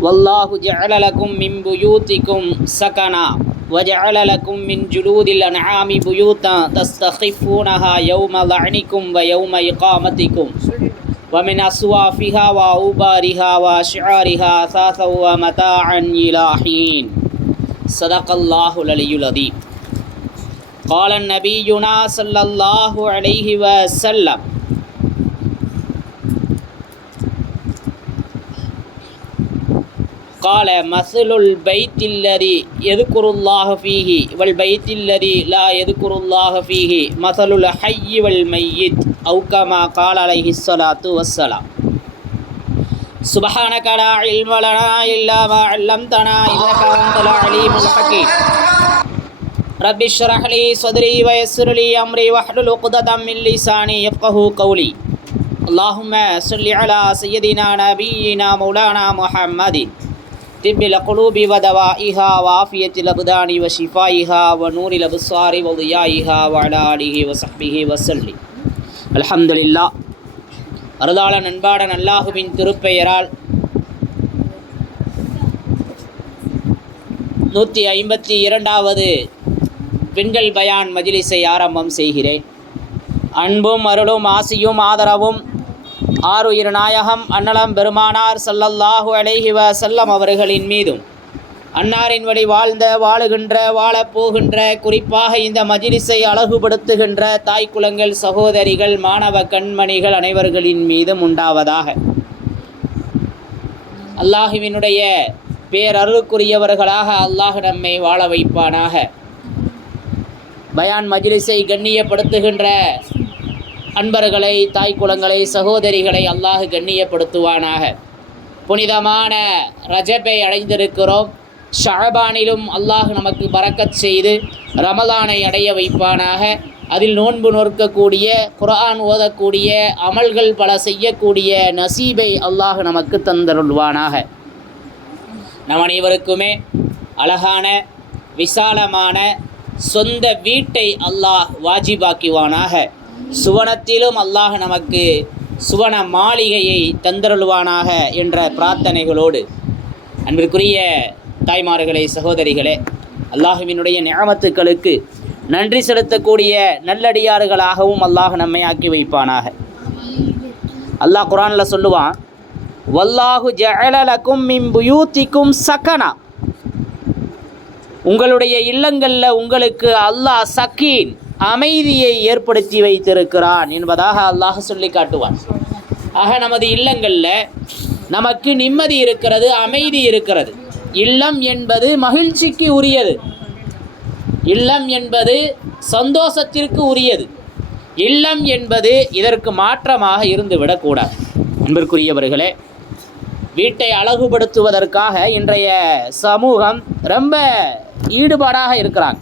والله جعل لكم من بيوتكم سكنا وجعل لكم من جلود الأنعام بيوتا تستخفونها يوم ظعنكم ويوم إقامتكم ومن أصوافها وأوبارها وأشعارها أثاثا ومتاعا إلى حين. صدق الله العلي العظيم. قال النبينا صلى الله عليه وسلم قال مثل البيت الذي يذكر الله فيه والبيت الذي لا يذكر الله فيه مثل الحي والميت أو كما قال عليه الصلاة والسلام سبحانك لا علم لنا إلا ما علمتنا إنك أنت العليم الحكيم رب اشرح لي صدري ويسر لي أمري واحلل عقدة من لساني يفقه قولي اللهم صل على سيدنا نبينا مولانا محمد طب القلوب ودوائها وعافية الأبدان وشفائها ونور الأبصار وضيائها وعلى آله وصحبه وسلم الحمد لله அருளாளன் அன்பாடன் அல்லாஹுவின் திருப்பெயரால் நூற்றி ஐம்பத்தி இரண்டாவது பெண்கள் பயான் மஜிலிஸை ஆரம்பம் செய்கிறேன் அன்பும் அருளும் ஆசியும் ஆதரவும் ஆறுயிர் நாயகம் அன்னலம் பெருமானார் சல்லல்லாஹு அலைஹி செல்லம் அவர்களின் மீதும் அன்னாரின் வழி வாழ்ந்த வாழுகின்ற வாழப்போகின்ற குறிப்பாக இந்த மஜிலிஸை அழகுபடுத்துகின்ற தாய் குலங்கள் சகோதரிகள் மாணவ கண்மணிகள் அனைவர்களின் மீதும் உண்டாவதாக. அல்லாஹுவினுடைய பேரருளுக்குரியவர்களாக அல்லாஹ் நம்மை வாழ வைப்பானாக. பயான் மஜிலிசை கண்ணியப்படுத்துகின்ற அன்பர்களை தாய் குலங்களை சகோதரிகளை அல்லாஹ் கண்ணியப்படுத்துவானாக. புனிதமான ரஜபை அடைந்திருக்கிறோம். ஷாபானிலும் அல்லாஹ் நமக்கு பறக்கச் செய்து ரமலானை அடைய வைப்பானாக. அதில் நோன்பு நோற்கக்கூடிய குரான் ஓதக்கூடிய அமல்கள் பல செய்யக்கூடிய நசீபை அல்லாஹ் நமக்கு தந்தருள்வானாக. நம் அனைவருக்குமே அழகான விசாலமான சொந்த வீட்டை அல்லாஹ் வாஜிபாக்குவானாக. சுவனத்திலும் அல்லாஹ் நமக்கு சுவன மாளிகையை தந்தருள்வானாக என்ற பிரார்த்தனைகளோடு. அன்பிற்குரிய தாய்மார்களே சகோதரிகளே அல்லாஹுவினுடைய நியமத்துக்களுக்கு நன்றி செலுத்தக்கூடிய நல்லடியார்களாகவும் அல்லாஹ் நம்மை ஆக்கி வைப்பானாக. அல்லாஹ் குரானில் சொல்லுவான் வல்லாஹு ஜஅலலக்கும் மின் சக்கனா உங்களுடைய இல்லங்களில் உங்களுக்கு அல்லாஹ் சக்கீன் அமைதியை ஏற்படுத்தி வைத்திருக்கிறான் என்பதாக அல்லாஹ் சொல்லி காட்டுவான். ஆக நமது இல்லங்களில் நமக்கு நிம்மதி இருக்கிறது அமைதி இருக்கிறது. இல்லம் என்பது மகிழ்ச்சிக்கு உரியது. இல்லம் என்பது சந்தோஷத்திற்கு உரியது. இல்லம் என்பது இதற்கு மாற்றமாக இருந்து விடக்கூடாது அன்பிற்குரியவர்களே வீட்டை அழகுபடுத்துவதற்காக இன்றைய சமூகம் ரொம்ப ஈடுபாடாக இருக்கிறாங்க.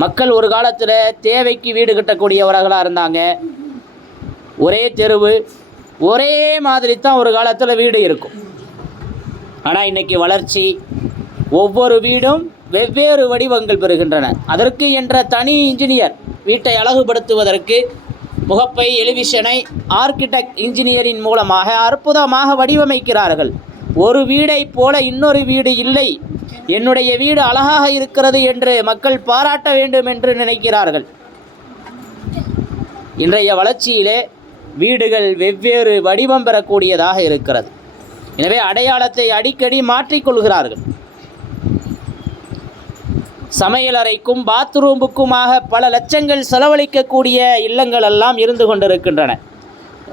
மக்கள் ஒரு காலத்தில் தேவைக்கு வீடு கட்டக்கூடியவர்களாக இருந்தாங்க. ஒரே தெருவு ஒரே மாதிரி தான் ஒரு காலத்தில் வீடு இருக்கும். ஆனால் இன்றைக்கி வளர்ச்சி ஒவ்வொரு வீடும் வெவ்வேறு வடிவங்கள் பெறுகின்றன. அதற்கு என்ற தனி இன்ஜினியர் வீட்டை அழகுபடுத்துவதற்கு முகப்பை எலிவிஷனை ஆர்கிடெக்ட் இன்ஜினியரின் மூலமாக அற்புதமாக வடிவமைக்கிறார்கள். ஒரு வீடைப் போல இன்னொரு வீடு இல்லை. என்னுடைய வீடு அழகாக இருக்கிறது என்று மக்கள் பாராட்ட வேண்டும் என்று நினைக்கிறார்கள். இன்றைய வளர்ச்சியிலே வீடுகள் வெவ்வேறு வடிவம் பெறக்கூடியதாக இருக்கிறது. எனவே அடையாளத்தை அடிக்கடி மாற்றிக்கொள்கிறார்கள் சமையலறைக்கும் பாத்ரூமுக்குமாக பல லட்சங்கள் செலவழிக்கக்கூடிய இல்லங்கள் எல்லாம் இருந்து கொண்டிருக்கின்றன.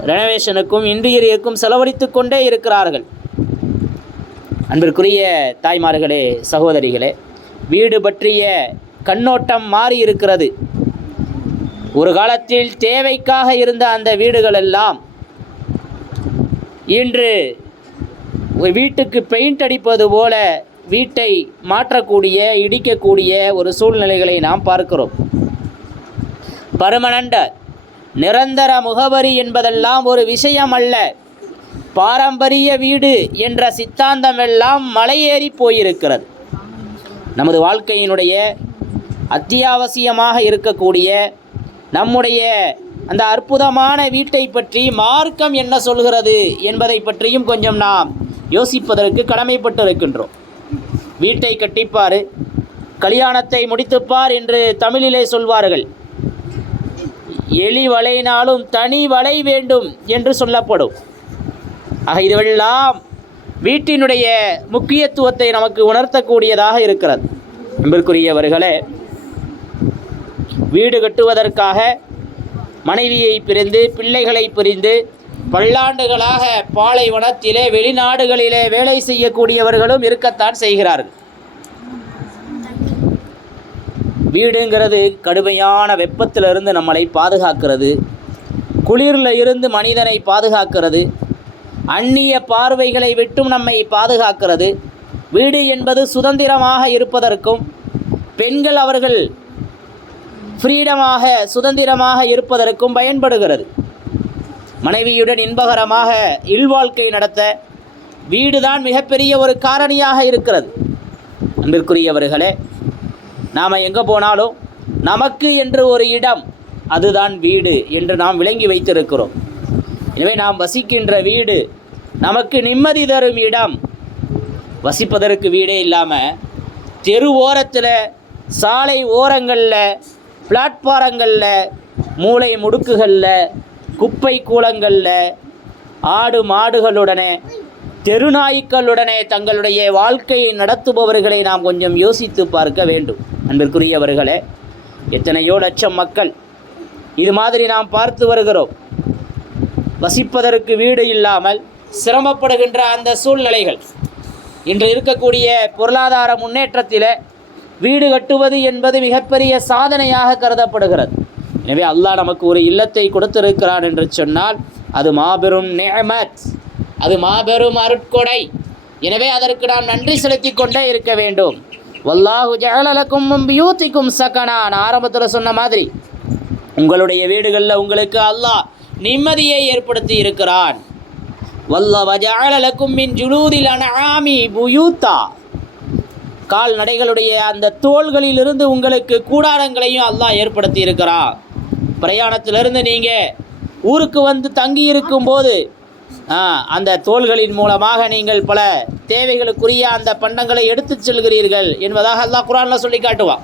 ரெனோவேஷனுக்கும் இன்டீரியருக்கும் செலவழித்து கொண்டே இருக்கிறார்கள். அன்பிற்குரிய தாய்மார்களே சகோதரிகளே வீடு பற்றிய கண்ணோட்டம் மாறி இருக்கிறது ஒரு காலத்தில் தேவைக்காக இருந்த அந்த வீடுகள் எல்லாம் இன்று வீட்டுக்கு பெயிண்ட் அடிப்பது போல வீட்டை மாற்றக்கூடிய இடிக்கக்கூடிய ஒரு சூழ்நிலைகளை நாம் பார்க்கிறோம். பர்மனண்ட நிரந்தர முகவரி என்பதெல்லாம் ஒரு விஷயம் அல்ல. பாரம்பரிய வீடு என்ற சித்தாந்தம் எல்லாம் மலையேறி போயிருக்கிறது. நமது வாழ்க்கையினுடைய அத்தியாவசியமாக இருக்கக்கூடிய நம்முடைய அந்த அற்புதமான வீட்டை பற்றி மார்க்கம் என்ன சொல்கிறது என்பதை பற்றியும் கொஞ்சம் நாம் யோசிப்பதற்கு கடமைப்பட்டு இருக்கின்றோம் வீட்டை கட்டிப்பார் கல்யாணத்தை முடித்துப்பார் என்று தமிழிலே சொல்வார்கள். எலி வளைனாலும் தனி வலை வேண்டும் என்று சொல்லப்படும். ஆக இதுவெல்லாம் வீட்டினுடைய முக்கியத்துவத்தை நமக்கு உணர்த்தக்கூடியதாக இருக்கிறது. அன்பிற்குரியவர்களே வீடு கட்டுவதற்காக மனைவியை பிரிந்து பிள்ளைகளை பிரிந்து பல்லாண்டுகளாக பாலைவனத்திலே வெளிநாடுகளிலே வேலை செய்யக்கூடியவர்களும் இருக்கத்தான் செய்கிறார்கள். வீடுங்கிறது கடுமையான வெப்பத்திலிருந்து நம்மளை பாதுகாக்கிறது. குளிரில் இருந்து மனிதனை பாதுகாக்கிறது. அந்நிய பார்வைகளை விட்டும் நம்மை பாதுகாக்கிறது. வீடு என்பது சுதந்திரமாக இருப்பதற்கும் பெண்கள் அவர்கள் ஃப்ரீடமாக சுதந்திரமாக இருப்பதற்கும் பயன்படுகிறது. மனைவியுடன் இன்பகரமாக இல்வாழ்க்கை நடத்த வீடுதான் மிகப்பெரிய ஒரு காரணியாக இருக்கிறது. அன்பிற்குரியவர்களே நாம் எங்கே போனாலும் நமக்கு என்று ஒரு இடம் அதுதான் வீடு என்று நாம் விளங்கி வைத்திருக்கிறோம். எனவே நாம் வசிக்கின்ற வீடு நமக்கு நிம்மதி தரும் இடம். வசிப்பதற்கு வீடே இல்லாமல் தெரு ஓரத்தில் சாலை ஓரங்களில் பிளாட்பாரங்களில் மூளை முடுக்குகளில் குப்பை கூலங்களில் ஆடு மாடுகளுடனே தெருநாய்க்களுடனே தங்களுடைய வாழ்க்கையை நடத்துபவர்களை நாம் கொஞ்சம் யோசித்து பார்க்க வேண்டும். அன்பிற்குரியவர்களே எத்தனையோ லட்சம் மக்கள் இது மாதிரி நாம் பார்த்து வருகிறோம். வசிப்பதற்கு வீடு இல்லாமல் சிரமப்படுகின்ற அந்த சூழ்நிலைகள். இன்று இருக்கக்கூடிய பொருளாதார முன்னேற்றத்தில் வீடு கட்டுவது என்பது மிகப்பெரிய சாதனையாக கருதப்படுகிறது. எனவே அல்லாஹ் நமக்கு ஒரு இல்லத்தை கொடுத்திருக்கிறான் என்று சொன்னால் அது மாபெரும் நேமத் அது மாபெரும் அருட்கொடை. எனவே அதற்கு நாம் நன்றி செலுத்திக் கொண்டே இருக்க வேண்டும். வல்லாஹு ஜஅலலக்கும் பியூத்திக்கும் சகனா நான் ஆரம்பத்தில் சொன்ன மாதிரி உங்களுடைய வீடுகளில் உங்களுக்கு அல்லாஹ் நிம்மதியை ஏற்படுத்தி இருக்கிறான். வல்ல வஜாலலக்கும் மின் ஜுலூதில் அனஆமி புயூத்தா. கால்நடைகளுடைய அந்த தோள்களிலிருந்து உங்களுக்கு கூடாரங்களையும் அல்லாஹ் ஏற்படுத்தி இருக்கிறான். பிரயாணத்திலிருந்து நீங்கள் ஊருக்கு வந்து தங்கி இருக்கும்போது அந்த தோள்களின் மூலமாக நீங்கள் பல தேவைகளுக்குரிய அந்த பண்டங்களை எடுத்துச் செல்கிறீர்கள் என்பதாக அல்லாஹ் குரானில் சொல்லி காட்டுவான்.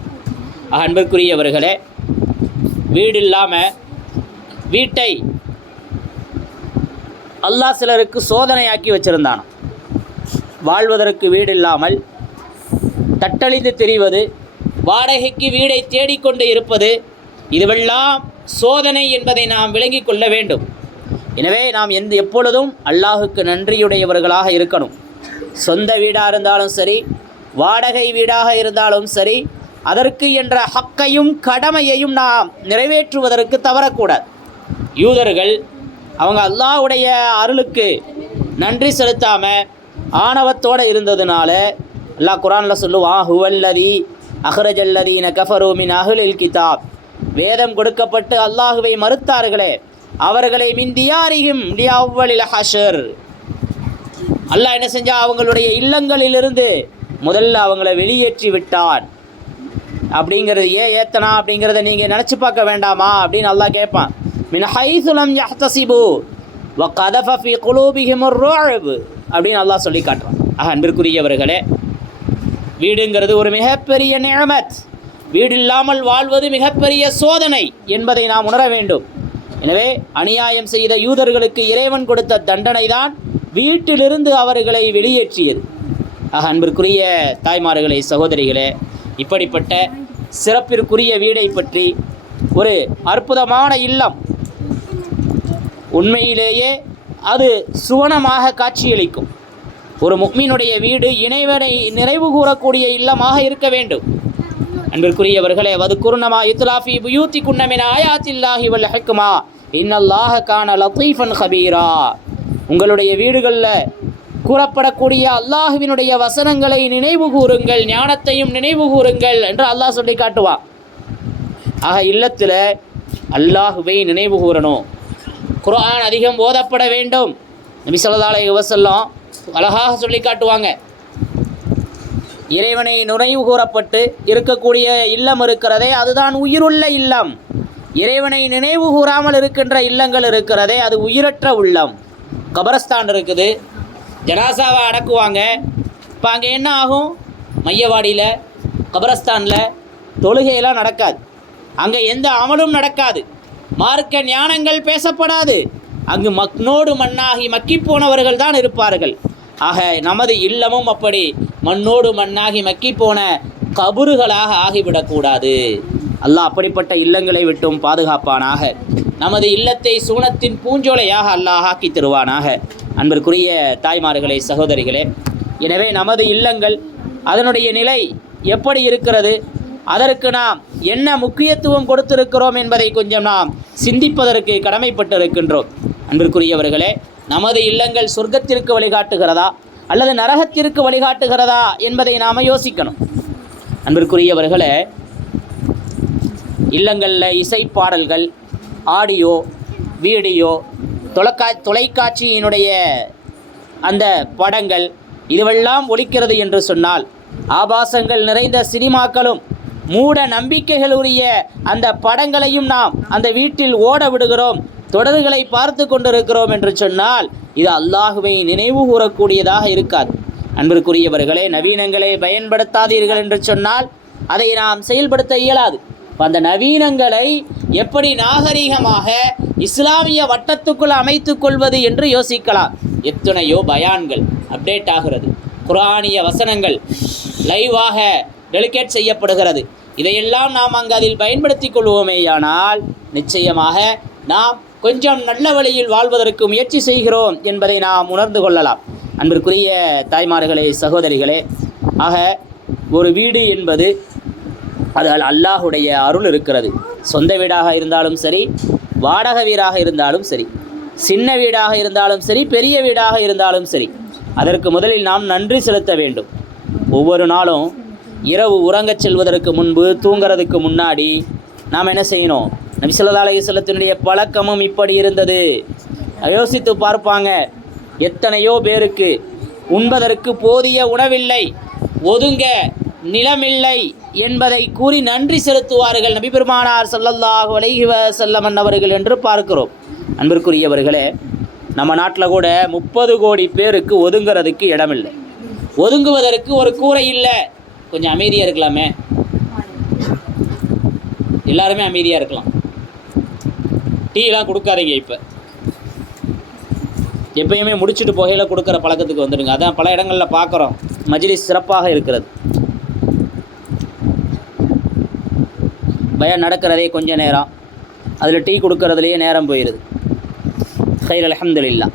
அன்பிற்குரியவர்களே வீடு இல்லாமல் வீட்டை அல்லாஹ் சிலருக்கு சோதனையாக்கி வச்சிருந்தான். வாழ்வதற்கு வீடு இல்லாமல் தட்டழிந்து திரிவது வாடகைக்கு வீடை தேடிக்கொண்டு இருப்பது இதுவெல்லாம் சோதனை என்பதை நாம் விளங்கிக் கொள்ள வேண்டும். எனவே நாம் எந்த எப்பொழுதும் அல்லாஹுக்கு நன்றியுடையவர்களாக இருக்கணும். சொந்த வீடாக இருந்தாலும் சரி வாடகை வீடாக இருந்தாலும் சரி அதற்கு என்ற ஹக்கையும் கடமையையும் நாம் நிறைவேற்றுவதற்கு தவறக்கூடாது. யூதர்கள் அவங்க அல்லாஹ்வுடைய அருளுக்கு நன்றி செலுத்தாமல் ஆணவத்தோடு இருந்ததுனால அல்லாஹ் குரானில் சொல்லுவான் ஹுவல்லதி அஹ்ரஜல்லதீன கஃபரு அகலில் கிதாப். வேதம் கொடுக்கப்பட்டு அல்லாஹுவை மறுத்தார்களே அவர்களை மிந்தியாரியும் ஹஷர். அல்லாஹ் என்ன செஞ்சா அவங்களுடைய இல்லங்களிலிருந்து முதல்ல அவங்கள வெளியேற்றி விட்டான். அப்படிங்கிறது ஏன் ஏத்தனா அப்படிங்கிறத நீங்கள் நினச்சி பார்க்க வேண்டாமா அப்படின்னு அல்லாஹ் கேட்பான். மின் ஹைசுலம் யஹ்தசிபு வ கதஃப ஃபி குலூபிஹிம் அப்படின்னு அல்லாஹ் சொல்லி காட்டுறான். ஆக அன்பிற்குரியவர்களே வீடுங்கிறது ஒரு மிகப்பெரிய நியமத். வீடு இல்லாமல் வாழ்வது மிகப்பெரிய சோதனை என்பதை நாம் உணர வேண்டும். எனவே அநியாயம் செய்த யூதர்களுக்கு இறைவன் கொடுத்த தண்டனை தான் வீட்டிலிருந்து அவர்களை வெளியேற்றியது. ஆக அன்பிற்குரிய தாய்மார்களே சகோதரிகளே இப்படிப்பட்ட சிறப்பிற்குரிய வீடை பற்றி ஒரு அற்புதமான இல்லம் உண்மையிலேயே அது சுவனமாக காட்சியளிக்கும். ஒரு முக்மீனுடைய வீடு இணைவனை நிறைவு கூறக்கூடிய இல்லமாக இருக்க வேண்டும். அன்பிற்குரியவர்களே வது குருணமா இத்துலாஃபி புயூத்தி குன்னமின் ஆயாத்தில்லாஹி வல் ஹக்குமா இன்னல்லாஹ கான லத்தீஃபன் ஹபீரா. உங்களுடைய வீடுகளில் கூறப்படக்கூடிய அல்லாஹுவினுடைய வசனங்களை நினைவு கூறுங்கள் ஞானத்தையும் நினைவு கூறுங்கள் என்று அல்லாஹ் சொல்லி காட்டுவான். ஆக இல்லத்தில் அல்லாஹுவை நினைவு கூறணும். குரான் அதிகம் ஓதப்பட வேண்டும். நபி ஸல்லல்லாஹு அழகாக சொல்லி காட்டுவாங்க. இறைவனை நுழைவு கூறப்பட்டு இருக்கக்கூடிய இல்லம் இருக்கிறதே அதுதான் உயிருள்ள இல்லம். இறைவனை நினைவு கூறாமல் இருக்கின்ற இல்லங்கள் இருக்கிறதே அது உயிரற்ற உள்ளம். கபரஸ்தான் இருக்குது. ஜனாசாவை அடக்குவாங்க. இப்போ அங்கே என்ன ஆகும்? மையவாடியில் கபரஸ்தானில் தொழுகையெல்லாம் நடக்காது. அங்கே எந்த அமலும் நடக்காது. மார்க்க ஞானங்கள் பேசப்படாது. அங்கு மக்னோடு மண்ணாகி மக்கிப்போனவர்கள் தான் இருப்பார்கள். ஆக நமது இல்லமும் அப்படி. மண்ணோடு மண்ணாகி மக்கிப்போன கபறுகளாக ஆகிவிடக்கூடாது. அல்லாஹ் அப்படிப்பட்ட இல்லங்களை விட்டும் பாதுகாப்பானாக. நமது இல்லத்தை சூனத்தின் பூஞ்சோலையாக அல்லாஹ் ஆக்கி தருவானாக. அன்பிற்குரிய தாய்மார்களே சகோதரிகளே எனவே நமது இல்லங்கள் அதனுடைய நிலை எப்படி இருக்கிறது? அதற்கு நாம் என்ன முக்கியத்துவம் கொடுத்திருக்கிறோம் என்பதை கொஞ்சம் நாம் சிந்திப்பதற்கு கடமைப்பட்டிருக்கின்றோம். அன்பிற்குரியவர்களே நமது இல்லங்கள் சொர்க்கத்திற்கு வழிகாட்டுகிறதா அல்லது நரகத்திற்கு வழிகாட்டுகிறதா என்பதை நாம் யோசிக்கணும். அன்பிற்குரியவர்களே இல்லங்களில் இசைப்பாடல்கள் ஆடியோ வீடியோ தொலைக்கா தொலைக்காட்சியினுடைய அந்த படங்கள் இதுவெல்லாம் ஒலிக்கிறது என்று சொன்னால் ஆபாசங்கள் நிறைந்த சினிமாக்களும் மூட நம்பிக்கைகளுடைய அந்த படங்களையும் நாம் அந்த வீட்டில் ஓட விடுகிறோம் தொடர்களை பார்த்து கொண்டிருக்கிறோம் என்று சொன்னால் இது அல்லாஹுவை நினைவு கூறக்கூடியதாக இருக்காது. அன்பிற்குரியவர்களே நவீனங்களை பயன்படுத்தாதீர்கள் என்று சொன்னால் அதை நாம் செயல்படுத்த இயலாது. அந்த நவீனங்களை எப்படி நாகரீகமாக இஸ்லாமிய வட்டத்துக்குள் அமைத்துக் கொள்வது என்று யோசிக்கலாம். எத்தனையோ பயான்கள் அப்டேட் ஆகிறது. குரானிய வசனங்கள் லைவாக டெலிகேட் செய்யப்படுகிறது. இதையெல்லாம் நாம் அங்கு அதில் பயன்படுத்திக் கொள்வோமேயானால் நிச்சயமாக நாம் கொஞ்சம் நல்ல வழியில் வாழ்வதற்கு முயற்சி செய்கிறோம் என்பதை நாம் உணர்ந்து கொள்ளலாம். அன்பிற்குரிய தாய்மார்களே சகோதரிகளே ஆக ஒரு வீடு என்பது அது அல்லாஹுடைய அருள் இருக்கிறது. சொந்த வீடாக இருந்தாலும் சரி வாடகை வீடாக இருந்தாலும் சரி சின்ன வீடாக இருந்தாலும் சரி பெரிய வீடாக இருந்தாலும் சரி அதற்கு முதலில் நாம் நன்றி செலுத்த வேண்டும். ஒவ்வொரு நாளும் இரவு உறங்கச் செல்வதற்கு முன்பு தூங்குறதுக்கு முன்னாடி நாம் என்ன செய்யணும்? நபிசல்லா அலையுசல்லத்தினுடைய பழக்கமும் இப்படி இருந்தது. யோசித்து பார்ப்பாங்க எத்தனையோ பேருக்கு உண்பதற்கு போதிய உணவில்லை ஒதுங்க நிலமில்லை என்பதை கூறி நன்றி செலுத்துவார்கள் நபி பெருமானார் ஸல்லல்லாஹு அலைஹி வஸல்லம் அவர்கள் என்று பார்க்கிறோம். அன்பிற்குரியவர்களே நம்ம நாட்டில் கூட முப்பது கோடி பேருக்கு ஒதுங்கிறதுக்கு இடமில்லை. ஒதுங்குவதற்கு ஒரு கூரை இல்லை. கொஞ்சம் அமைதியாக இருக்கலாமே. எல்லாருமே அமைதியாக இருக்கலாம். டீலாம் கொடுக்காதீங்க இப்போ. எப்பயுமே முடிச்சுட்டு புகையில் கொடுக்குற பழக்கத்துக்கு வந்துடுங்க. அதான் பல இடங்களில் பார்க்குறோம் மஜ்லிஸ் சிறப்பாக இருக்கிறது. பயம் நடக்கிறதே கொஞ்சம் நேரம். அதில் டீ கொடுக்கறதுலேயே நேரம் போயிடுது ஹைர் அலமதுல்லா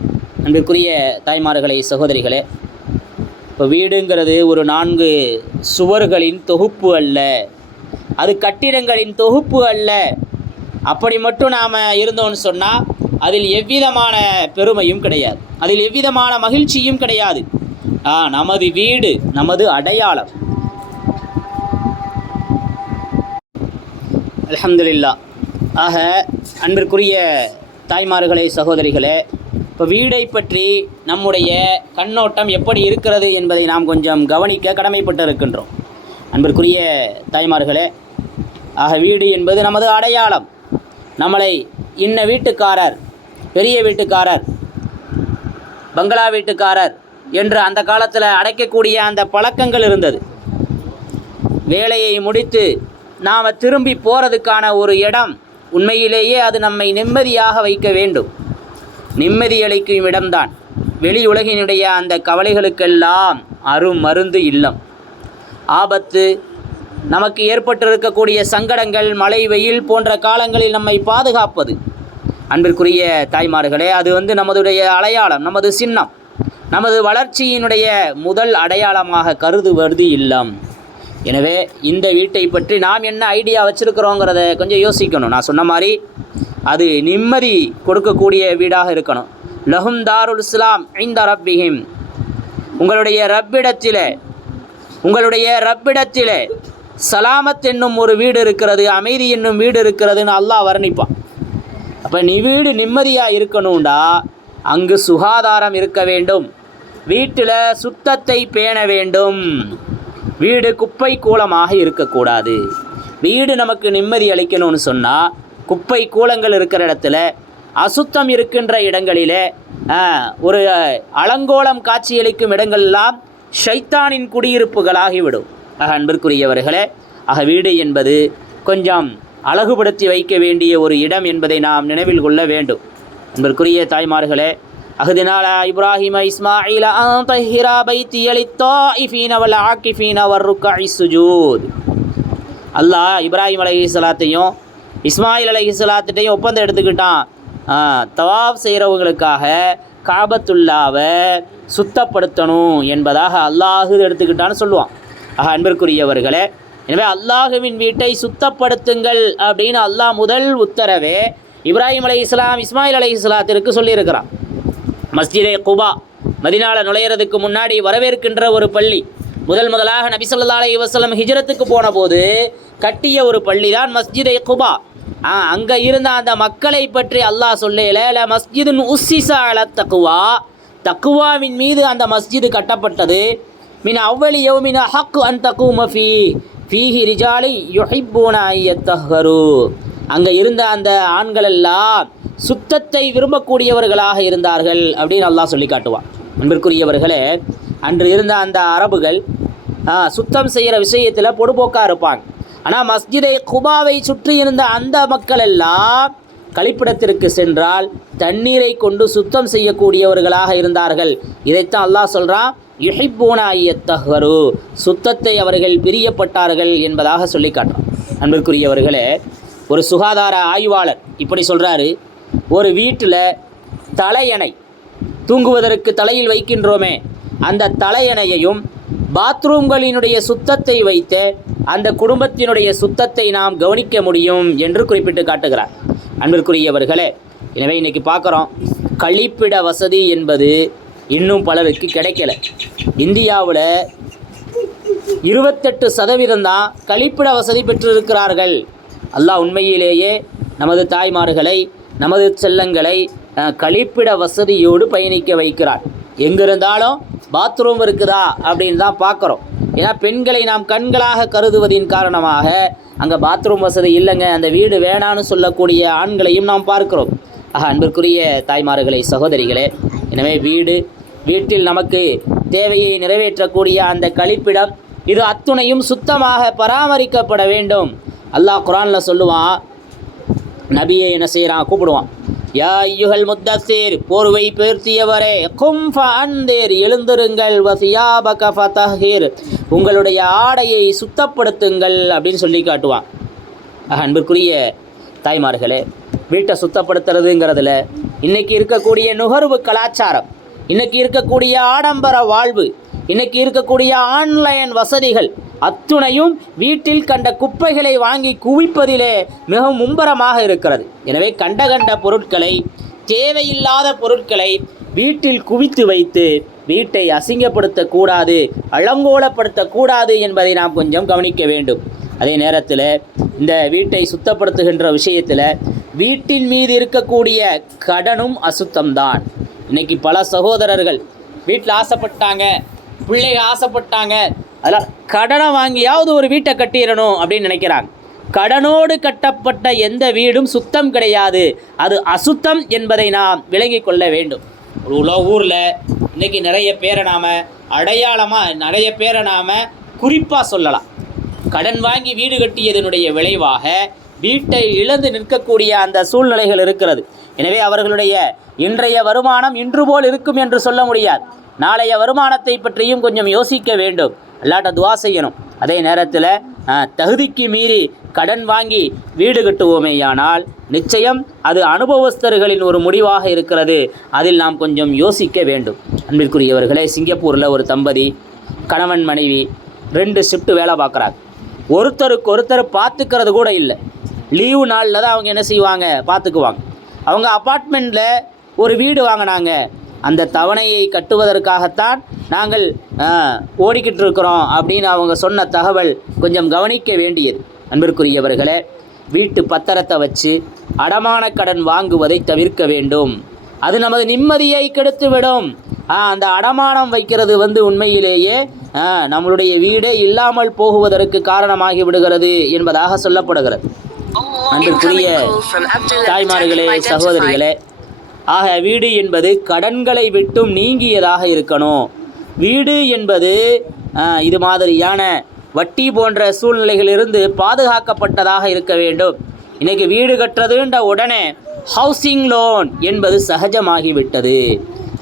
அன்பிற்குரிய தாய்மார்களே சகோதரிகளே இப்போ வீடுங்கிறது ஒரு நான்கு சுவர்களின் தொகுப்பு அல்ல. அது கட்டிடங்களின் தொகுப்பு அல்ல. அப்படி மட்டும் நாம் இருந்தோம்னு சொன்னால் அதில் எவ்விதமான பெருமையும் கிடையாது. அதில் எவ்விதமான மகிழ்ச்சியும் கிடையாது. ஆ நமது வீடு நமது அடையாளம். அலமதுல்லா ஆக அன்பிற்குரிய தாய்மார்களே சகோதரிகளே இப்போ வீடை பற்றி நம்முடைய கண்ணோட்டம் எப்படி இருக்கிறது என்பதை நாம் கொஞ்சம் கவனிக்க கடமைப்பட்டு இருக்கின்றோம் அன்பிற்குரிய தாய்மார்களே ஆக வீடு என்பது நமது அடையாளம். நம்மளை இன்ன வீட்டுக்காரர் பெரிய வீட்டுக்காரர் பங்களா வீட்டுக்காரர் என்று அந்த காலத்தில் அடைக்கக்கூடிய அந்த பழக்கங்கள் இருந்தது. வேலையை முடித்து நாம் திரும்பி போகிறதுக்கான ஒரு இடம் உண்மையிலேயே அது நம்மை நிம்மதியாக வைக்க வேண்டும். நிம்மதியளிக்கும் இடம்தான். வெளி உலகினுடைய அந்த கவலைகளுக்கெல்லாம் அருமருந்து இல்லம். ஆபத்து நமக்கு ஏற்பட்டிருக்கக்கூடிய சங்கடங்கள் மழை வெயில் போன்ற காலங்களில் நம்மை பாதுகாப்பது. அன்பிற்குரிய தாய்மார்களே அது வந்து நமதுடைய அடையாளம் நமது சின்னம். நமது வளர்ச்சியினுடைய முதல் அடையாளமாக கருதுவது இல்லம். எனவே இந்த வீட்டை பற்றி நாம் என்ன ஐடியா வச்சுருக்கிறோங்கிறத கொஞ்சம் யோசிக்கணும். நான் சொன்ன மாதிரி அது நிம்மதி கொடுக்கக்கூடிய வீடாக இருக்கணும். லஹும் தாருல் இஸ்லாம் ஐந்த ரப்பிஹிம். உங்களுடைய ரப்பிடத்திலே உங்களுடைய ரப்பிடத்திலே சலாமத் என்னும் ஒரு வீடு இருக்கிறது அமைதி என்னும் வீடு இருக்கிறதுன்னு அல்லாஹ் வர்ணிப்பான். அப்போ நீ வீடு நிம்மதியாக இருக்கணும்டா அங்கு சுகாதாரம் இருக்க வேண்டும் வீட்டில் சுத்தத்தை பேண வேண்டும். வீடு குப்பை கூலமாக இருக்கக்கூடாது. வீடு நமக்கு நிம்மதி அளிக்கணும்னு சொன்னால் குப்பை கூலங்கள் இருக்கிற இடத்துல அசுத்தம் இருக்கின்ற இடங்களிலே ஒரு அலங்கோலம் காட்சியளிக்கும் இடங்களெல்லாம் ஷைத்தானின் குடியிருப்புகளாகிவிடும். ஆக அன்பிற்குரியவர்களே ஆக வீடு என்பது கொஞ்சம் அழகுபடுத்தி வைக்க வேண்டிய ஒரு இடம் என்பதை நாம் நினைவில் கொள்ள வேண்டும். அன்பிற்குரிய தாய்மார்களே அஹ்தினால இப்ராஹிம இஸ்மாயில தஹிரா பைத்தியலி தாயிஃபீன வல் ஆக்கிஃபீன வர் ருக்கஇ சுஜூத். அல்லாஹ் இப்ராஹிம் அலஹி சலாத்தையும் இஸ்மாயில் அலைஹி ஸலாத்திட்டையும் ஒப்பந்தம் எடுத்துக்கிட்டான். தவாப் செய்கிறவங்களுக்காக காபத்துல்லாவை சுத்தப்படுத்தணும் என்பதாக அல்லாஹு எடுத்துக்கிட்டான்னு சொல்லுவான். ஆக அன்பிற்குரியவர்களே எனவே அல்லாஹுவின் வீட்டை சுத்தப்படுத்துங்கள் அப்படின்னு அல்லாஹ் முதல் உத்தரவே இப்ராஹிம் அலி இஸ்லாம் இஸ்மாயில் அலி இஸ்லாத்திற்கு சொல்லியிருக்கிறான். மஸ்ஜிதே குபா மதினால நுழையிறதுக்கு முன்னாடி வரவேற்கின்ற ஒரு பள்ளி. முதல் முதலாக நபிசல்லா அலி வசலம் ஹிஜரத்துக்கு போன போது கட்டிய ஒரு பள்ளி தான் மஸ்ஜிதே குபா. அங்கே இருந்த அந்த மக்களை பற்றி அல்லாஹ் சொல்லல ல மஸ்ஜிதுன் உஸ்ஸிஸா அல தக்குவா தக்குவாவின் மீது அந்த மஸ்ஜிது கட்டப்பட்டது. மின் அவ்வளி யௌமின் ஹக்கு அன் தக்கு மஃபி ஃபீஹி ரிஜாலி யுஹிப்பூன ஐயத்தஹரு அங்கே இருந்த அந்த ஆண்கள் எல்லாம் சுத்தத்தை விரும்பக்கூடியவர்களாக இருந்தார்கள் அப்படின்னு அல்லாஹ் சொல்லி காட்டுவான். அன்பிற்குரியவர்களே அன்று இருந்த அந்த அரபுகள் சுத்தம் செய்கிற விஷயத்தில் பொடுபோக்காக இருப்பாங்க. ஆனால் மஸ்ஜிதை குபாவை சுற்றி இருந்த அந்த மக்கள் எல்லாம் கழிப்பிடத்திற்கு சென்றால் தண்ணீரை கொண்டு சுத்தம் செய்யக்கூடியவர்களாக இருந்தார்கள். இதைத்தான் அல்லாஹ் சொல்கிறான் யுஹிப்பூன ஐயத்தஹரு சுத்தத்தை அவர்கள் பிரியப்பட்டார்கள் என்பதாக சொல்லி காட்டுறான். அன்பிற்குரியவர்களே ஒரு சுகாதார ஆய்வாளர் இப்படி சொல்கிறாரு ஒரு வீட்டில் தலையணை தூங்குவதற்கு தலையில் வைக்கின்றோமே அந்த தலையணையையும் பாத்ரூம்களினுடைய சுத்தத்தை வைத்து அந்த குடும்பத்தினுடைய சுத்தத்தை நாம் கவனிக்க முடியும் என்று குறிப்பிட்டு காட்டுகிறார். அன்பிற்குரியவர்களே எனவே இன்னைக்கு பார்க்குறோம் கழிப்பிட வசதி என்பது இன்னும் பலருக்கு கிடைக்கல. இந்தியாவில் இருபத்தெட்டு சதவீதம் தான் கழிப்பிட வசதி பெற்றிருக்கிறார்கள். அல்லாஹ் உண்மையிலேயே நமது தாய்மார்களை நமது செல்லங்களை கழிப்பிட வசதியோடு பயணிக்க வைக்கிறார். எங்கிருந்தாலும் பாத்ரூம் இருக்குதா அப்படின்னு தான் பார்க்குறோம். ஏன்னா பெண்களை நாம் கண்களாக கருதுவதின் காரணமாக அங்கே பாத்ரூம் வசதி இல்லைங்க. அந்த வீடு வேணான்னு சொல்லக்கூடிய ஆண்களையும் நாம் பார்க்கிறோம். ஆக அன்பிற்குரிய தாய்மார்களே சகோதரிகளே எனவே வீடு வீட்டில் நமக்கு தேவையை நிறைவேற்றக்கூடிய அந்த கழிப்பிடம் இது அத்துணையும் சுத்தமாக பராமரிக்கப்பட வேண்டும். அல்லாஹ் குரானில் சொல்லுவான் நபியை என்ன செய்கிறான் கூப்பிடுவான். யா ஐயுகல் முத்தசீர் போர்வை பேர்த்தியவரே கும் அந்தேர் எழுந்திருங்கள் வசியாபக ஃபதஹீர் உங்களுடைய ஆடையை சுத்தப்படுத்துங்கள் அப்படின்னு சொல்லி காட்டுவான். அன்பிற்குரிய தாய்மார்களே வீட்டை சுத்தப்படுத்துறதுங்கிறதுல இன்னைக்கு இருக்கக்கூடிய நுகர்வு கலாச்சாரம் இன்னைக்கு இருக்கக்கூடிய ஆடம்பர வாழ்வு இன்னைக்கு இருக்கக்கூடிய ஆன்லைன் வசதிகள் அத்துணையும் வீட்டில் கண்ட குப்பைகளை வாங்கி குவிப்பதிலே மிகவும் மும்பரமாக இருக்கிறது. எனவே கண்ட கண்ட பொருட்களை தேவையில்லாத பொருட்களை வீட்டில் குவித்து வைத்து வீட்டை அசிங்கப்படுத்தக்கூடாது அலங்கோலப்படுத்தக்கூடாது என்பதை நாம் கொஞ்சம் கவனிக்க வேண்டும். அதே நேரத்தில் இந்த வீட்டை சுத்தப்படுத்துகின்ற விஷயத்தில் வீட்டின் மீது இருக்கக்கூடிய கடனும் அசுத்தம்தான். இன்னைக்கு பல சகோதரர்கள் வீட்டில் ஆசைப்பட்டாங்க பிள்ளைங்க ஆசைப்பட்டாங்க. அதெல்லாம் கடனை வாங்கியாவது ஒரு வீட்டை கட்டிடணும் அப்படின்னு நினைக்கிறாங்க. கடனோடு கட்டப்பட்ட எந்த வீடும் சுத்தம் கிடையாது. அது அசுத்தம் என்பதை நாம் விளங்கிக் கொள்ள வேண்டும். ஒரு உலக ஊரில் இன்னைக்கு நிறைய பேரை நாம் அடையாளமாக நிறைய பேரை நாம் குறிப்பாக சொல்லலாம். கடன் வாங்கி வீடு கட்டியதனுடைய விளைவாக வீட்டை இழந்து நிற்கக்கூடிய அந்த சூழ்நிலைகள் இருக்கிறது. எனவே அவர்களுடைய இன்றைய வருமானம் இன்று போல் இருக்கும் என்று சொல்ல முடியாது. நாளைய வருமானத்தை பற்றியும் கொஞ்சம் யோசிக்க வேண்டும். அல்லாட்ட துவா செய்யணும். அதே நேரத்தில் தகுதிக்கு மீறி கடன் வாங்கி வீடு கட்டுவோமேயானால் நிச்சயம் அது அனுபவஸ்தர்களின் ஒரு முடிவாக இருக்கிறது. அதில் நாம் கொஞ்சம் யோசிக்க வேண்டும். அன்பிற்குரியவர்களே சிங்கப்பூரில் ஒரு தம்பதி கணவன் மனைவி ரெண்டு ஷிஃப்ட் வேலை பார்க்குறாங்க. ஒருத்தருக்கு ஒருத்தர் பார்த்துக்கிறது கூட இல்லை. லீவு நாளில் தான் அவங்க என்ன செய்வாங்க? பார்த்துக்குவாங்க. அவங்க அப்பார்ட்மெண்ட்டில் ஒரு வீடு வாங்கினாங்க. அந்த தவணையை கட்டுவதற்காகத்தான் நாங்கள் ஓடிக்கிட்டு இருக்கிறோம் அப்படின்னு அவங்க சொன்ன தகவல் கொஞ்சம் கவனிக்க வேண்டியது. அன்பிற்குரியவர்களே வீட்டு பத்திரத்தை வச்சு அடமான கடன் வாங்குவதை தவிர்க்க வேண்டும். அது நமது நிம்மதியை கெடுத்துவிடும். அந்த அடமானம் வைக்கிறது வந்து உண்மையிலேயே நம்மளுடைய வீடே இல்லாமல் போகுவதற்கு காரணமாகி விடுகிறது என்பதாக சொல்லப்படுகிறது. அன்பிற்குரிய தாய்மார்களே சகோதரிகளே ஆக வீடு என்பது கடன்களை விட்டும் நீங்கியதாக இருக்கணும். வீடு என்பது இது மாதிரியான வட்டி போன்ற சூழ்நிலைகளிலிருந்து பாதுகாக்கப்பட்டதாக இருக்க வேண்டும். இன்னைக்கு வீடு கட்டுறதுன்ற உடனே ஹவுசிங் லோன் என்பது சகஜமாகிவிட்டது.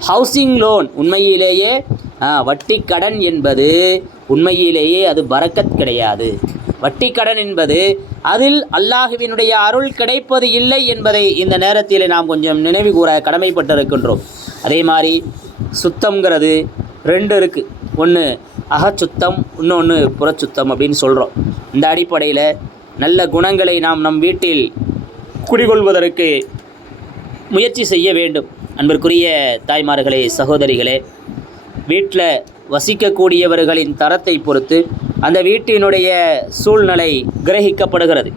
ஹவுசிங் லோன் உண்மையிலேயே வட்டி கடன் என்பது உண்மையிலேயே அது பரக்கத் கிடையாது. வட்டி கடன் என்பது அதில் அல்லாஹுவினுடைய அருள் கிடைப்பது இல்லை என்பதை இந்த நேரத்தில் நாம் கொஞ்சம் நினைவு கூற கடமைப்பட்டிருக்கின்றோம். அதே மாதிரி சுத்தம்ங்கிறது ரெண்டு இருக்குது ஒன்று அகச்சுத்தம் இன்னொன்று புறச்சுத்தம் அப்படின்னு சொல்கிறோம் இந்த அடிப்படையில் நல்ல குணங்களை நாம் நம் வீட்டில் குடிகொள்வதற்கு முயற்சி செய்ய வேண்டும். அன்பிற்குரிய தாய்மார்களே சகோதரிகளே வீட்டில் வசிக்கக்கூடியவர்களின் தரத்தை பொறுத்து அந்த வீட்டினுடைய சூழ்நிலை கிரகிக்கப்படுகிறது.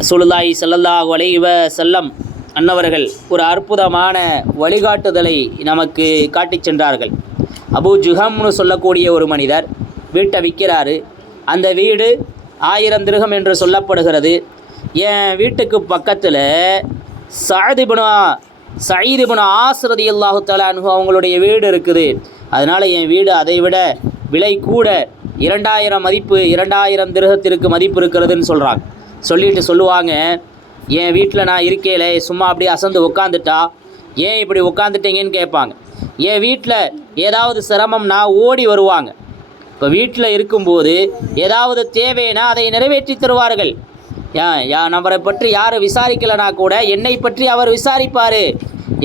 ரசூலுல்லாஹி செல்லல்லா வலைவ செல்லம் அன்னவர்கள் ஒரு அற்புதமான வழிகாட்டுதலை நமக்கு காட்டிச் சென்றார்கள். அபு ஜுஹம்னு சொல்லக்கூடிய ஒரு மனிதர் வீட்டை விற்கிறாரு. அந்த வீடு ஆயிரம் திருகம் என்று சொல்லப்படுகிறது. என் வீட்டுக்கு பக்கத்தில் சாதிபுனா சயீதுபுன ஆசிரதி அல்லாஹு தலான்ஹு அவங்களுடைய வீடு இருக்குது. அதனால் என் வீடு அதை விட விலை கூட இரண்டாயிரம் மதிப்பு இரண்டாயிரம் திருகத்திற்கு மதிப்பு இருக்கிறதுன்னு சொல்கிறாங்க சொல்லிட்டு சொல்லுவாங்க என் வீட்டில் நான் இருக்கையில் சும்மா அப்படியே அசந்து உட்காந்துட்டா ஏன் இப்படி உட்காந்துட்டீங்கன்னு கேட்பாங்க. என் வீட்டில் ஏதாவது சிரமம்னா ஓடி வருவாங்க. இப்போ வீட்டில் இருக்கும்போது ஏதாவது தேவைன்னா அதை நிறைவேற்றி தருவார்கள். ஏன் நம்மளை பற்றி யாரும் விசாரிக்கலைனா கூட என்னை பற்றி அவர் விசாரிப்பார்.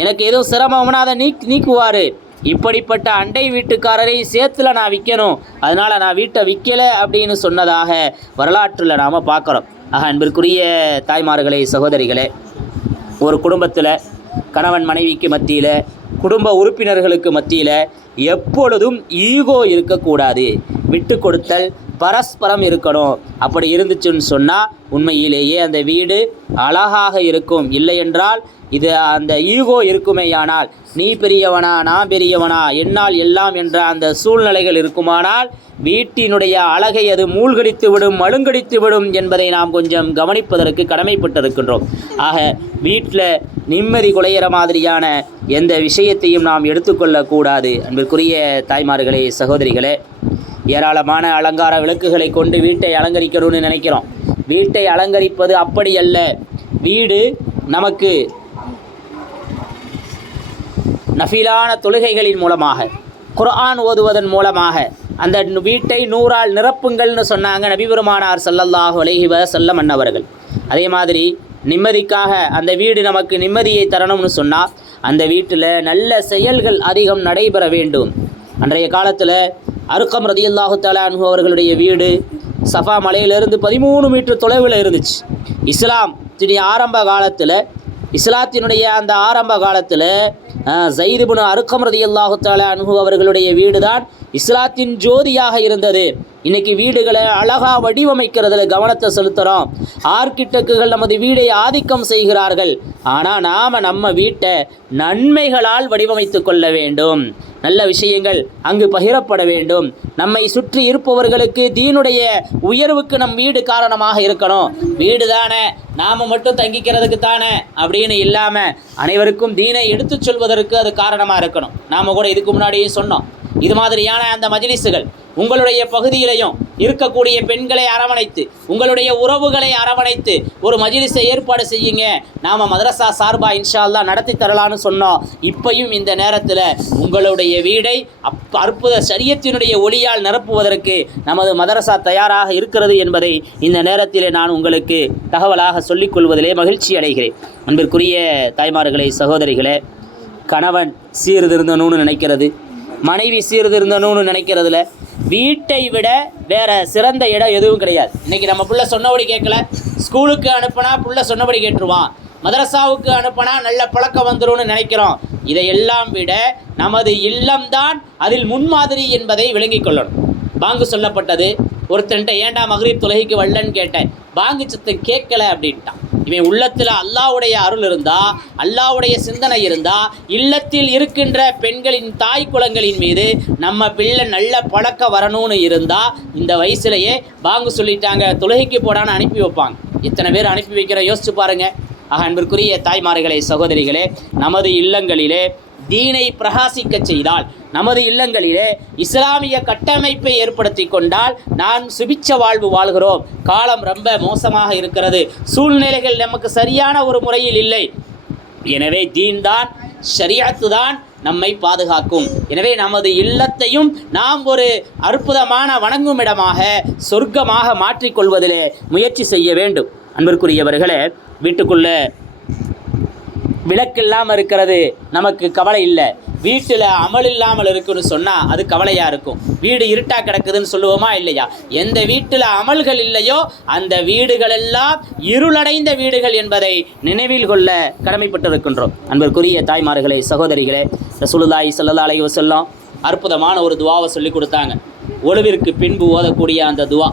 எனக்கு எதுவும் சிரமம்னா அதை நீக் நீக்குவார். இப்படிப்பட்ட அண்டை வீட்டுக்காரரையும் சேர்த்துல நான் விற்கணும் அதனால் நான் வீட்டை விற்கலை அப்படின்னு சொன்னதாக வரலாற்றில் நாம் பார்க்குறோம். ஆக அன்பிற்குரிய தாய்மார்களே சகோதரிகளே ஒரு குடும்பத்தில் கணவன் மனைவிக்கு மத்தியில் குடும்ப உறுப்பினர்களுக்கு மத்தியில் எப்பொழுதும் ஈகோ இருக்கக்கூடாது. விட்டு கொடுத்தல் பரஸ்பரம் இருக்கணும். அப்படி இருந்துச்சுன்னு சொன்னால் உண்மையிலேயே அந்த வீடு அழகாக இருக்கும். இல்லை என்றால் இது அந்த ஈகோ இருக்குமேயானால் நீ பெரியவனா நான் பெரியவனா என்னால் எல்லாம் என்ற அந்த சூழ்நிலைகள் இருக்குமானால் வீட்டினுடைய அழகை அது மூழ்கடித்து விடும் மழுங்கடித்து விடும் என்பதை நாம் கொஞ்சம் கவனிப்பதற்கு கடமைப்பட்டிருக்கின்றோம். ஆக வீட்டில் நிம்மதி குலையிற மாதிரியான எந்த விஷயத்தையும் நாம் எடுத்துக்கொள்ளக்கூடாது. அன்பிற்குரிய தாய்மார்களே சகோதரிகளே ஏராளமான அலங்கார விளக்குகளை கொண்டு வீட்டை அலங்கரிக்கணும்னு நினைக்கிறோம். வீட்டை அலங்கரிப்பது அப்படி அல்ல வீடு நமக்கு நஃபிலான தொழுகைகளின் மூலமாக குர்ஆன் ஓதுவதன் மூலமாக அந்த வீட்டை நூறால் நிரப்புங்கள்னு சொன்னாங்க நபிபெருமானார் சல்லல்லாஹு அலைஹி வஸல்லம் அன்னவர்கள். அதே மாதிரி நிம்மதிக்காக அந்த வீடு நமக்கு நிம்மதியை தரணும்னு சொன்னால் அந்த வீட்டில் நல்ல செயல்கள் அதிகம் நடைபெற வேண்டும். அன்றைய காலத்தில் அருக்கம் ரதியுல்லாஹு தலான்ஹு அவர்களுடைய வீடு சஃபா மலையிலிருந்து பதிமூணு மீட்டர் தொலைவில் இருந்துச்சு. இஸ்லாம் ஆரம்ப காலத்தில் இஸ்லாத்தினுடைய அந்த ஆரம்ப காலத்தில் ஜெயிதுபுன் அருக்கம் ரதி அல்லாஹு அனுகு அவர்களுடைய வீடு தான் இஸ்லாத்தின் ஜோதியாக இருந்தது. இன்னைக்கு வீடுகளை அழகாக வடிவமைக்கிறதுல கவனத்தை செலுத்துகிறோம் ஆர்கிடெக்டுகள் நமது வீடை ஆதிக்கம் செய்கிறார்கள். ஆனால் நாம் நம்ம வீட்டை நன்மைகளால் வடிவமைத்து கொள்ள வேண்டும். நல்ல விஷயங்கள் அங்கு பகிரப்பட வேண்டும். நம்மை சுற்றி இருப்பவர்களுக்கு தீனுடைய உயர்வுக்கு நம் வீடு காரணமாக இருக்கணும். வீடு தானே நாம் மட்டும் தங்கிக்கிறதுக்கு தானே அப்படின்னு இல்லாமல் அனைவருக்கும் தீனை எடுத்துச் சொல்வதற்கு அது காரணமாக இருக்கணும். நாம் கூட இதுக்கு முன்னாடியே சொன்னோம். இது மாதிரியான அந்த மஜிலிஸுகள் உங்களுடைய பகுதியிலையும் இருக்கக்கூடிய பெண்களை அரவணைத்து உங்களுடைய உறவுகளை அரவணைத்து ஒரு மஜிலிஸை ஏற்பாடு செய்யுங்க. நாம் மதரசா சார்பா இன்ஷால்லா நடத்தி தரலான்னு சொன்னோம். இப்பையும் இந்த நேரத்தில் உங்களுடைய வீடை அப் அற்புத சரியத்தினுடைய ஒளியால் நிரப்புவதற்கு நமது மதரசா தயாராக இருக்கிறது என்பதை இந்த நேரத்தில் நான் உங்களுக்கு தகவலாக சொல்லிக்கொள்வதிலே மகிழ்ச்சி அடைகிறேன். அன்பிற்குரிய தாய்மார்களே சகோதரிகளே கணவன் சீர்திருந்தணும்னு நினைக்கிறது. மனைவி சீர்திருந்தணும்னு நினைக்கிறதுல வீட்டை விட வேற சிறந்த இடம் எதுவும் கிடையாது. இன்னைக்கு நம்ம புள்ள சொன்னபடி கேட்கல. ஸ்கூலுக்கு அனுப்பினா புள்ள சொன்னபடி கேட்டுருவான். மதரசாவுக்கு அனுப்பினா நல்ல பழக்கம் வந்துடும் நினைக்கிறோம். இதையெல்லாம் விட நமது இல்லம்தான் அதில் முன்மாதிரி என்பதை விளங்கிக் கொள்ளணும். பாங்கு சொல்லப்பட்டது. ஒருத்தன்ட்ட ஏன்டா மகரீப் தொழுகைக்கு வல்லன்னு கேட்டேன். பாங்கு சத்தம் கேட்கல அப்படின்ட்டான். இவன் உள்ளத்தில் அல்லாவுடைய அருள் இருந்தா அல்லாவுடைய சிந்தனை இருந்தா இல்லத்தில் இருக்கின்ற பெண்களின் தாய் குலங்களின் மீது நம்ம பிள்ளை நல்ல பழக்க வரணும்னு இருந்தா இந்த வயசுலயே பாங்கு சொல்லிட்டாங்க தொழுகைக்கு போடான்னு அனுப்பி வைப்பாங்க. இத்தனை பேர் அனுப்பி வைக்கிற யோசிச்சு பாருங்க. ஆக அன்பிற்குரிய தாய்மார்களே சகோதரிகளே நமது இல்லங்களிலே தீனை பிரகாசிக்க செய்தால் நமது இல்லங்களிலே இஸ்லாமிய கட்டமைப்பை ஏற்படுத்தி கொண்டால் நான் சுபிச்ச வாழ்வு வாழ்கிறோம். காலம் ரொம்ப மோசமாக இருக்கிறது. சூழ்நிலைகள் நமக்கு சரியான ஒரு முறையில் இல்லை. எனவே தீன் தான் ஷரியாத்து தான் நம்மை பாதுகாக்கும். எனவே நமது இல்லத்தையும் நாம் ஒரு அற்புதமான வணங்கும் இடமாக சொர்க்கமாக மாற்றிக்கொள்வதிலே முயற்சி செய்ய வேண்டும். அன்பிற்குரியவர்களே வீட்டுக்குள்ளே விளக்கு இல்லாமல் இருக்கிறது நமக்கு கவலை இல்லை. வீட்டில் அமல் இல்லாமல் இருக்குன்னு சொன்னால் அது கவலையாக இருக்கும். வீடு இருட்டா கிடக்குதுன்னு சொல்லுவோமா இல்லையா? எந்த வீட்டில் அமல்கள் இல்லையோ அந்த வீடுகளெல்லாம் இருளடைந்த வீடுகள் என்பதை நினைவில் கொள்ள கடமைப்பட்டிருக்கின்றோம். அன்பிற்குரிய தாய்மார்களே சகோதரிகளே ரசூலுல்லாஹி ஸல்லல்லாஹு சொல்லும் அற்புதமான ஒரு துவாவை சொல்லி கொடுத்தாங்க. ஒழுவிற்கு பின்பு ஓதக்கூடிய அந்த துவா.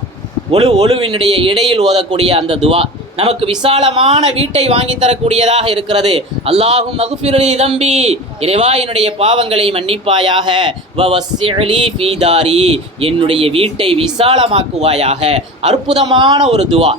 ஒழு ஒழுவினுடைய இடையில் ஓதக்கூடிய அந்த துவா நமக்கு விசாலமான வீட்டை வாங்கி தரக்கூடியதாக இருக்கிறது. அல்லாஹும் மகுஃபிரலி தம்பி இறைவா என்னுடைய பாவங்களை மன்னிப்பாயாக. என்னுடைய வீட்டை விசாலமாக்குவாயாக. அற்புதமான ஒரு துவா.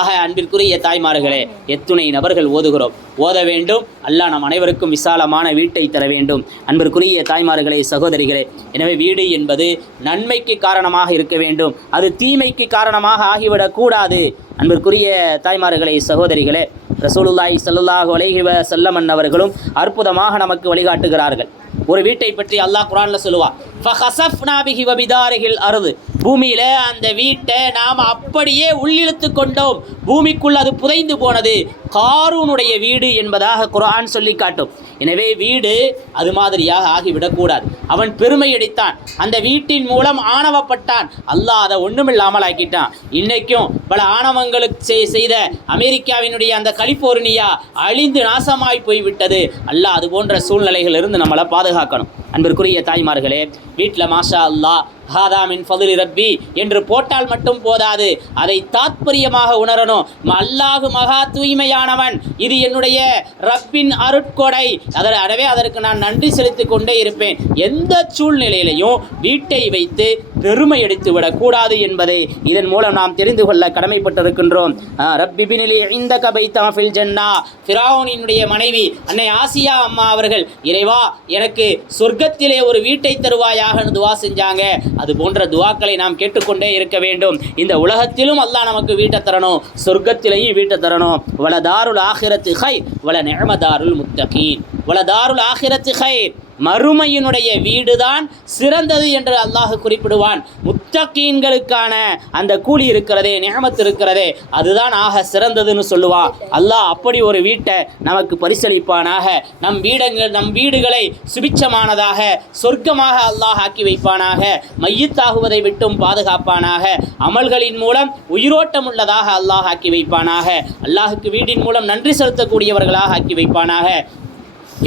ஆக அன்பிற்குரிய தாய்மார்களே எத்துணை நபர்கள் ஓதுகிறோம். ஓத வேண்டும். அல்லாஹ் நம் அனைவருக்கும் விசாலமான வீட்டை தர வேண்டும். அன்பிற்குரிய தாய்மார்களே சகோதரிகளே எனவே வீடு என்பது நன்மைக்கு காரணமாக இருக்க வேண்டும். அது தீமைக்கு காரணமாக ஆகிவிடக்கூடாது அன்பிற்குரிய தாய்மார்களே சகோதரிகளே ரசூலுல்லாய் ஸல்லல்லாஹு அலைஹி செல்லமன் அவர்களும் அற்புதமாக நமக்கு வழிகாட்டுகிறார்கள். ஒரு வீட்டை பற்றி அல்லாஹ் குரான்ல சொல்லுவான் ஃபஹஸஃப்னா பிஹி வபிதாரிஹில் அருது. பூமியில அந்த வீட்டை நாம் அப்படியே உள்ளிழுத்து கொண்டோம். பூமிக்குள் அது புதைந்து போனது. காரூனுடைய வீடு என்பதாக குரான் சொல்லி காட்டும். எனவே வீடு அது மாதிரியாக ஆகிவிடக்கூடாது. அவன் பெருமை அடித்தான். அந்த வீட்டின் மூலம் ஆணவப்பட்டான். அல்லாஹ் அதை ஒன்றுமில்லாமல் ஆக்கிட்டான். இன்னைக்கும் பல ஆணவங்களுக்கு செய்- செய்த அமெரிக்காவினுடைய அந்த கலிபோர்னியா அழிந்து நாசமாய் போய்விட்டது. அல்லாஹ் அது போன்ற சூழ்நிலைகளிலிருந்து நம்மளை பாதுகாக்கணும். அன்பிற்குரிய தாய்மார்களே வீட்டில் மாஷா அல்லாஹ் ஹாதா மின் ஃபதுலி ரப்பி என்று போட்டால் மட்டும் போதாது. அதை தாத்பரியமாக உணரணும். அல்லாஹு மகா தூய்மையானவன். இது என்னுடைய ரப்பின் அருட்கொடை. அதனவே அதற்கு நான் நன்றி செலுத்திக் கொண்டே இருப்பேன். எந்த சூழ்நிலையிலையும் வீட்டை வைத்து பெருமை அடித்து விடக்கூடாது என்பதை இதன் மூலம் நாம் தெரிந்து கொள்ள கடமைப்பட்டிருக்கின்றோம். ரப்பி பினிலி இந்த கபை தாஃபில் ஜன்னா. ஃபிரௌனினுடைய மனைவி அன்னை ஆசியா அம்மா அவர்கள் இறைவா எனக்கு சொர்க்கத்திலே ஒரு வீட்டை தருவாயாக துவா செஞ்சாங்க. அது போன்ற துவாக்களை நாம் கேட்டுக்கொண்டே இருக்க வேண்டும். இந்த உலகத்திலும் அல்லாஹ் நமக்கு வீட்டை தரணும். சொர்க்கத்திலேயும் வீட்டை தரணும். வளதாருல் ஆகிரத்து ஹை வல நிழமதாருல் முத்தகீன். வளதாருல் ஆகிரத்து ஹை மறுமையினுடைய வீடுதான் சிறந்தது என்று அல்லாஹ் குறிப்பிடுவான். முத்தகீன்களுக்கான அந்த கூலி இருக்கிறதே நியமத்து இருக்கிறதே அதுதான் ஆக சிறந்ததுன்னு சொல்லுவான் அல்லாஹ் அப்படி ஒரு வீட்டை நமக்கு பரிசளிப்பானாக. நம் வீடங்கள் நம் வீடுகளை சுபிச்சமானதாக சொர்க்கமாக அல்லாஹ் ஆக்கி வைப்பானாக. மையத்தாகுவதை விட்டும் பாதுகாப்பானாக. அமல்களின் மூலம் உயிரோட்டம் உள்ளதாக அல்லாஹ் ஆக்கி வைப்பானாக. அல்லாஹுக்கு வீட்டின் மூலம் நன்றி செலுத்தக்கூடியவர்களாக ஆக்கி வைப்பானாக.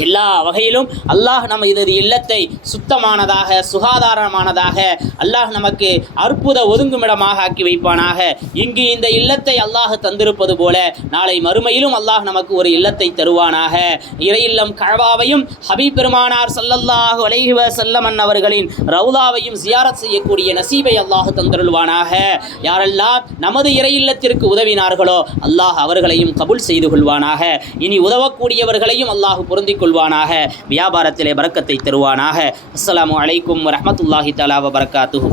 எல்லா வகையிலும் அல்லாஹ் நம்ம இது இல்லத்தை சுத்தமானதாக சுகாதாரமானதாக அல்லாஹ் நமக்கு அற்புத ஒதுங்குமிடமாக ஆக்கி வைப்பானாக. இங்கு இந்த இல்லத்தை அல்லாஹ் தந்திருப்பது போல நாளை மறுமையிலும் அல்லாஹ் நமக்கு ஒரு இல்லத்தை தருவானாக. இறையில்லம் கழவாவையும் ஹபீப் பெருமானார் சல்லல்லாஹு அலைஹி வஸல்லம் அவர்களின் ரவுதாவையும் ஜியாரத் செய்யக்கூடிய நசீபை அல்லாஹ் தந்தருள்வானாக. யாரெல்லாம் நமது இறை இல்லத்திற்கு உதவினார்களோ அல்லாஹ் அவர்களையும் கபுல் செய்து கொள்வானாக. இனி உதவக்கூடியவர்களையும் அல்லாஹ் பொருந்திக் கொள்வானாக வியாபாரத்திலே பரக்கத்தை தருவானாக அஸ்ஸலாமு அலைக்கும் வரஹ்மத்துல்லாஹி தஆலா வ பரக்காத்துஹு